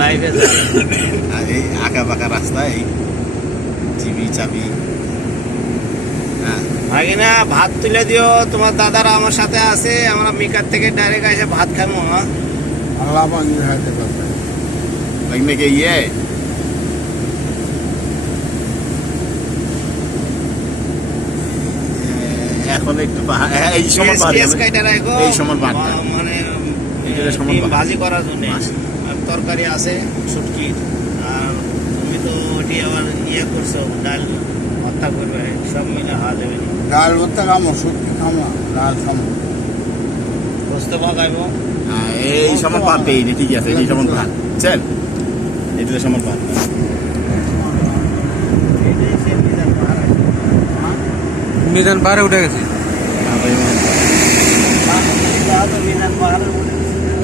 লাইভে আর এই আঁকা বাঁকা রাস্তা, এই চিবি চাবি। হ্যাঁ ভাগিনা ভাত তুলে দিও, তোমার দাদারা আমার সাথে আছে, আমরা মিকার থেকে ডাইরেক্ট এসে ভাত খাবো। হ্যাঁ আল্লাহ পাকের হাতে কথা। মেঘে ইয়ে এখন একটু এই সময় এই সময় মানে সময় ভাজি করার জন্য আর তরকারি আছে শুটকির। আর তুমি তো ওটি আবার ইয়ে করছো, ডাল ভর্তা করবে, সব মিলে হাওয়া দেবে। ডাল ভর্তা খামো, শুটকি খামো, ডাল খামো, গোস্ত পাকাইবো। এই সময় ভাত এই ঠিক আছে, এই সময় ভাত চল, এটা সময় ভাত। মিজান পাহাড়ে উঠে গেছে।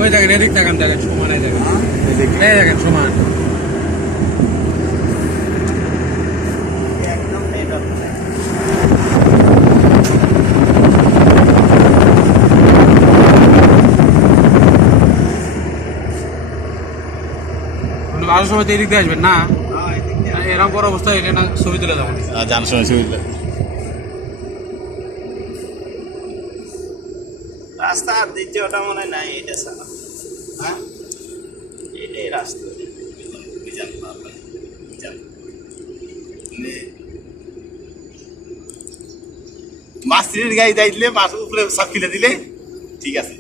ওই দেখেন, এদিক দেখেন, দেখেন সমান, এই দেখেন, এই দেখেন সমান। আরো সময় তো এদিক দিয়ে আসবেন না, এরকম বড় অবস্থা এটা না, ছবি তুলে যাবেন। জানার সময় সুবিধা রাস্তা আর দ্বিতীয়টা মনে হয় নাই, এটা ছাড়া। হ্যাঁ এটাই রাস্তা। মাছটির গায়ে যাই দিলে, মাছ উপরে সব কিনে দিলে ঠিক আছে।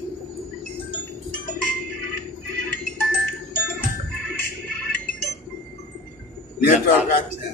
নেটওয়ার্ক আছে।